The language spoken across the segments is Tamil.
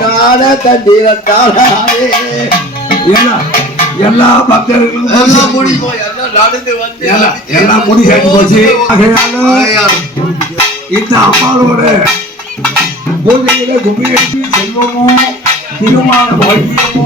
தீரத்தான தண்ணீரத்தான எல்லா பக்தர்களும் எல்லாம் முடி போய் எல்லாம் முடி கேட்டு போச்சு. இந்த அம்மாவோட பூஜையில கும்பிட்டு செல்வமோ திருமான வைத்தியமோ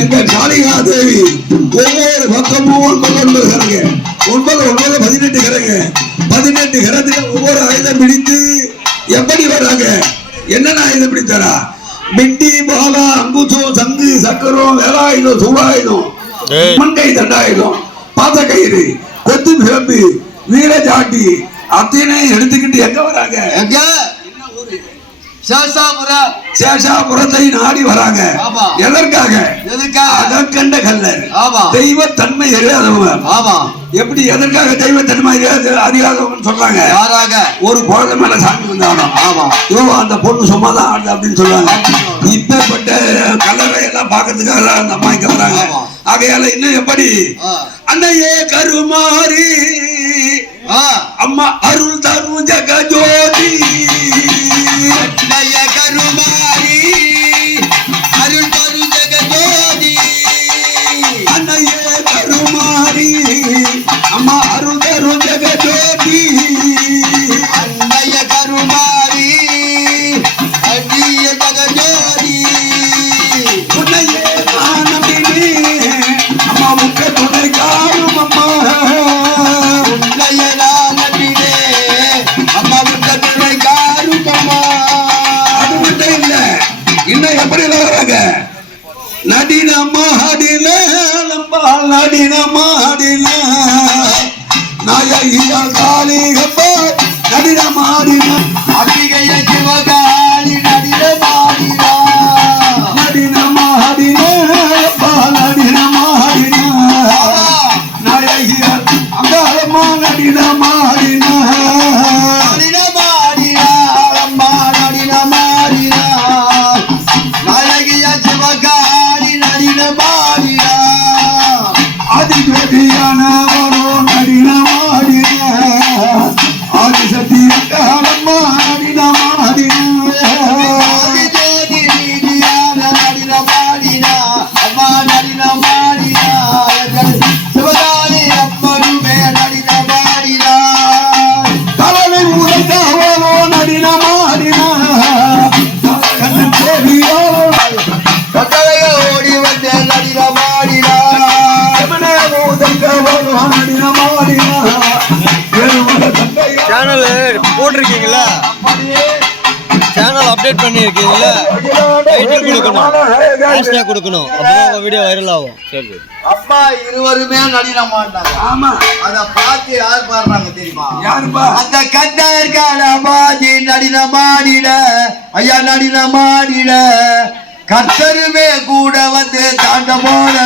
எங்க காளிகா தேவி ஒவ்வொரு பக்கமும் 9 கரங்க 18 கரங்க 18 கரத்துல ஒவ்வொரு ஆயுதம் பிடித்து எப்படி வர்றாங்க? என்னென்ன ஆயுதம் பிடித்தாரா? மிட்டி பாலா அங்குசம் சங்கு சக்கரம் வேலாயுதம் சூடாயுதம் மண்கை தண்டாயுதம் பாதக்கயிறு கொத்து சிறப்பு வீரஜாட்டி அத்தனை எடுத்துக்கிட்டு எங்க வராங்க? சேஷாபுரத்தை நாடி வராங்க. எதற்காக? அதற்கண்ட கல்லர் தெய்வ தன்மை அறியாதவங்க. எப்படி எதற்காக தெய்வ தன்மை அறியாதவங்க சொல்றாங்க? ஒரு குழந்தை மேல சாமி வந்தாலும் அந்த பொண்ணு சும்மாதான் ஆடுது அப்படின்னு சொல்றாங்க. இப்பப்பட்ட கலரை எல்லாம் பாக்கிறதுக்காக அந்த அம்மா இங்க வராங்க. ஆகையால இன்னும் எப்படி அன்னையே கருமாரி அம்மா அருள் தரும் ஜெகஜோதி கருமாரி அருள் தரும் ஜெகஜோதி அன்னையே கருமாரி அம்மா அருள் தரும் ஜெகஜோதி அன்னைய கருமாரி அடிய ஜெகஜோதி உன்னையே நானபினே அம்மா முக்க துணை காரும் அம்மா உன்னைய நானபினே அம்மா முக்க துணை காரும் அம்மா. இன்னும் எப்படி வராங்க? நடின மாடின நம்பால் நடின மாடின நாயகியா காளிகப்பா நடின மாடின அடிகைய சிவகாளி நடின மாடினா நடின மாடின நடின மாடின நாயகியா அங்காளம்மா நடின மாடின சேனல் போட்டிருக்கீங்களா? சேனல் அப்டேட் பண்ணிருக்கீங்களா? டைட்டில் கொடுக்கணும், கொடுக்கணும். அப்பதான் உங்க வீடியோ வைரல் ஆகும். சரி அப்பா இருவருமே நடின மாட்டாங்க. ஆமா, அத பார்த்து யார் பாடுறாங்க தெரியுமா? யாருப்பா? அந்த கட்டர் காலமாடி நடின மாடிட ஐயா நடின மாடிட கர்த்தருமே கூட வந்து தாண்ட போட